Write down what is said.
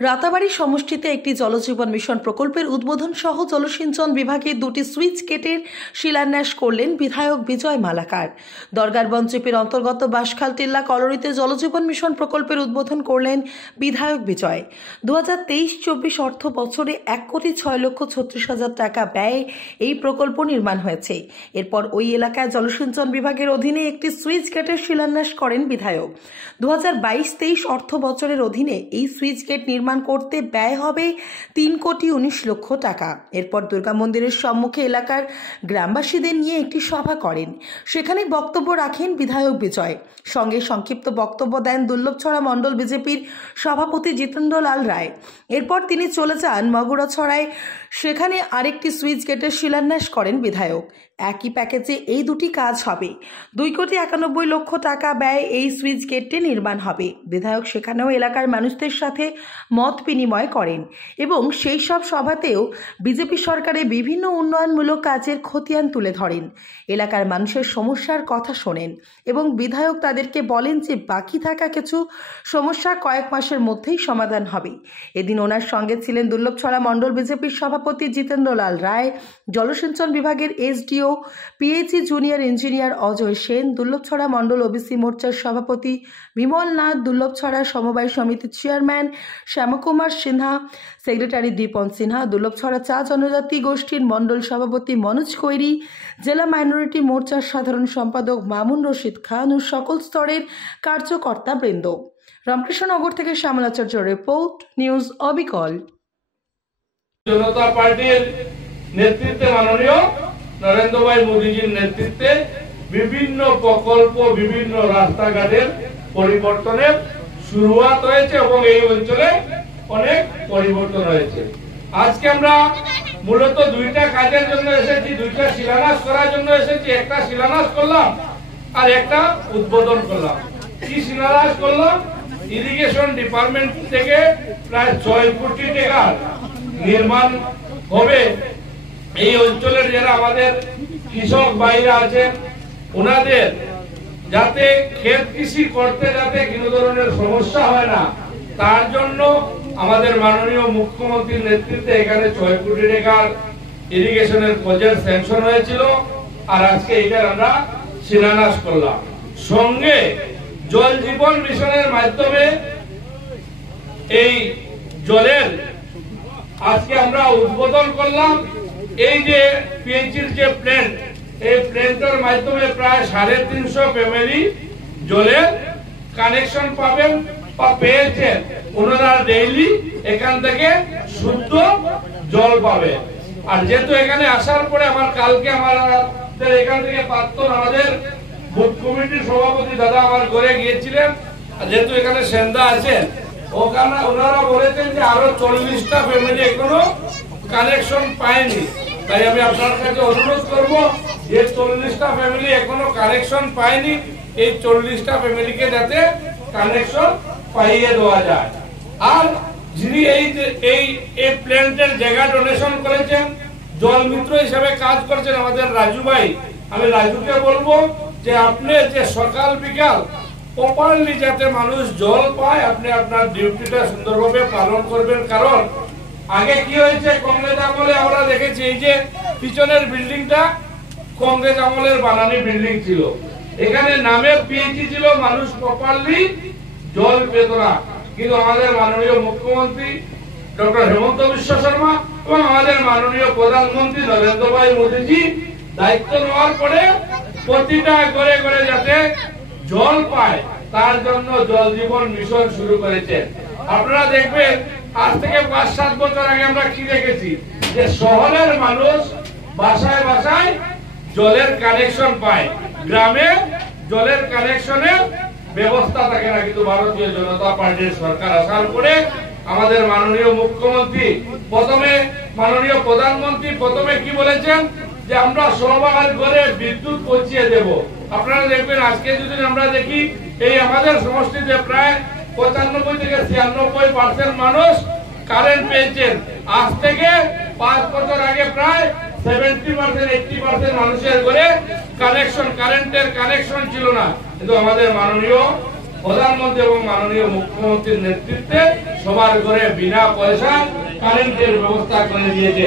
রাতাবাড়ী সমষ্টিতে একটি জলজীবন মিশন প্রকল্পের উদ্বোধন সহ জলসিঞ্চন বিভাগের দুটি সুইচ গেটের শিলান্যাস করলেন বিধায়ক বিজয় মালাকার। দরগারবন জিপির অন্তর্গত বাঁশখাল টিল্লা কলোনিতে জলজীবন মিশন প্রকল্পের উদ্বোধন করলেন বিধায়ক বিজয়। 2023-24 অর্থ বছরে 1,06,36,000 টাকা ব্যয়ে এই প্রকল্প নির্মাণ হয়েছে। এরপর ওই এলাকায় জলসিঞ্চন বিভাগের অধীনে একটি সুইচ গেটের শিলান্যাস করেন বিধায়ক। 2022-23 অর্থ বছরের অধীনে এই সুইচ গেট নির্মাণ করতে ব্যয় হবে 3,19,00,000 টাকা। এরপর দুর্গা মন্দিরের সম্মুখে এলাকার গ্রামবাসীদের নিয়ে একটি সভা করেন। সেখানে বক্তব্য রাখেন বিধায়ক বিজয়। সঙ্গে সংক্ষিপ্ত বক্তব্য দেন দুর্লভছড়া মণ্ডল বিজেপির সভাপতি জিতেন্দ্র লাল রায়। এরপর তিনি চলে যান মগুড়াছড়ায়, সেখানে আরেকটি সুইচ গেটের শিলান্যাস করেন বিধায়ক। একই প্যাকেজে এই দুটি কাজ হবে। 2,91,00,000 টাকা ব্যয়ে এই সুইচ গেটটি নির্মাণ হবে। বিধায়ক সেখানেও এলাকার মানুষদের সাথে মত বিনিময় করেন এবং সেই সব সভাতেও বিজেপি সরকারের বিভিন্ন উন্নয়নমূলক কাজের খতিয়ান তুলে ধরেন। এলাকার মানুষের সমস্যার কথা শোনেন এবং বিধায়ক তাদেরকে বলেন যে বাকি থাকা কিছু সমস্যা কয়েক মাসের মধ্যেই সমাধান হবে। এদিন ওনার সঙ্গে ছিলেন দুর্লভছড়া মণ্ডল বিজেপির সভাপতি জিতেন্দ্র লাল রায়, জলসিঞ্চন বিভাগের SDO, PHE junior engineer Ajay Sen, Durlabhchhara মণ্ডল ওবিসি মোর্চার সভাপতি বিমল নাথ, দুর্লভছড়া সমবায় সমিতির চেয়ারম্যান শ্যামকুমার সিনহা, সেক্রেটারি দীপন সিনহা, দুর্লভছড়া চা জনজাতি গোষ্ঠীর মণ্ডল সভাপতি মনোজ কৈরি, জেলা মাইনরিটি মোর্চার সাধারণ সম্পাদক মামুন রশিদ খান ও সকল স্তরের কার্যকর্তা বৃন্দ। রামকৃষ্ণনগর থেকে শ্যামলাচার্য রিপোর্ট, নিউজ অবিকল। জনতা পার্টির নেতৃত্বে মাননীয় নরেন্দ্র ভাই মোদীজির নেতৃত্বে বিভিন্ন প্রকল্প, বিভিন্ন রাস্তাঘাটের পরিবর্তনের শুরুয়াত হয়েছে এবং এই অঞ্চলে অনেক পরিবর্তন হয়েছে। আজকে আমরা মূলত দুইটা কাজের জন্য এসেছি, দুইটা শিলান্যাস করার জন্য এসেছি। একটা শিলান্যাস করলাম আর একটা উদ্বোধন করলাম। কি শিলান্যাস করলাম? ইরিগেশন ডিপার্টমেন্ট থেকে প্রায় 6 কোটি টাকা নির্মাণ হবে। এই অঞ্চলের যারা আমাদের কৃষক ভাইরা আছেন ওনাদের যাতে ক্ষেত কৃষি করতে যাতে কোনো ধরনের সমস্যা হয় না, তার জন্য আমাদের মাননীয় মুখ্যমন্ত্রীর নেতৃত্বে এখানে 6 কোটি টাকার ইরিগেশনের প্রজেক্ট স্যাংশন হয়েছিল আর আজকে এটার আমরা শিলান্যাস করলাম। সঙ্গে জল জীবন মিশনের মাধ্যমে এই জলের আজকে আমরা উদ্বোধন করলাম। এই যে পিএইচইর যে প্ল্যান্ট, এই প্ল্যান্টের মাধ্যমে প্রায় 350 ফ্যামিলি জলের কানেকশন পাবেন বা পেয়েছেন। ওনারা ডেইলি এখান থেকে শুদ্ধ জল পাবে। আর যেহেতু এখানে আসার পরে কালকে আমাদের এখান থেকে প্রাক্তন আমাদের বুথ কমিটির সভাপতি দাদা আমার ঘরে গিয়েছিলেন। যেহেতু এখানে সেন্দা আছেন, ওখানে ওনারা বলেছেন যে আরো 40টা ফ্যামিলি এখনো কানেকশন পায়নি। তাই আমি আপনার কাছে অনুরোধ করব যে 40টা ফ্যামিলি এখনো কানেকশন পায়নি, এই 40টা ফ্যামিলিকে যাতে কানেকশন পাইয়ে দেওয়া যায়। আর যিনি এই প্ল্যান্টের জায়গা ডোনেশন করেছেন, জল মিত্র হিসেবে কাজ করছেন আমাদের রাজু ভাই, আমি রাজুকে বলবো যে আপনি যে সকাল বিকাল প্রপারলি যাতে মানুষ জল পায়, আপনি আপনার ডিউটিটা সুন্দরভাবে পালন করবেন। কারণ আগে কি হয়েছে, কংগ্রেস আমলে আমরা দেখেছি এই যে পিছনের বিল্ডিংটা কংগ্রেস আমলের বানানি বিল্ডিং ছিল, এখানে নামে পিএইচই ছিল, মানুষ প্রপারলি জল পেত না। কিন্তু আমাদের মাননীয় মুখ্যমন্ত্রী ডক্টর হেমন্ত বিশ্ব শর্মা এবং আমাদের মাননীয় প্রধানমন্ত্রী নরেন্দ্র ভাই মোদীজি দায়িত্ব নেওয়ার পরে প্রতিটা ঘরে ঘরে যাতে জল পায় তার জন্য জল জীবন মিশন শুরু করেছেন। আপনারা দেখবেন আজ থেকে 5-7 বছর আগে আমরা কি দেখেছি যে শহরের মানুষ বাসায় বাসায় জলের কানেকশন পায়, গ্রামে জলের কানেকশনের ব্যবস্থা থাকে না। কিন্তু ভারতীয় জনতা পার্টির সরকার আসার পরে আমাদের মাননীয় মুখ্যমন্ত্রী মাননীয় প্রধানমন্ত্রী প্রথমে কি বলেছেন যে আমরা সবার ঘরে বিদ্যুৎ পৌঁছিয়ে দেব। আপনারা দেখবেন আজকে যদি আমরা দেখি এই আমাদের সমষ্টিতে প্রায় 95 থেকে 96% মানুষ কারেন্ট পেয়েছেন। আজ থেকে 5 বছর আগে প্রায় 70-80% মানুষের ঘরে কানেকশন, কারেন্টের কানেকশন ছিল না। কিন্তু আমাদের মাননীয় প্রধানমন্ত্রী এবং মাননীয় মুখ্যমন্ত্রীর নেতৃত্বে সবার ঘরে বিনা পয়সা কারেন্টের ব্যবস্থা করে দিয়েছে।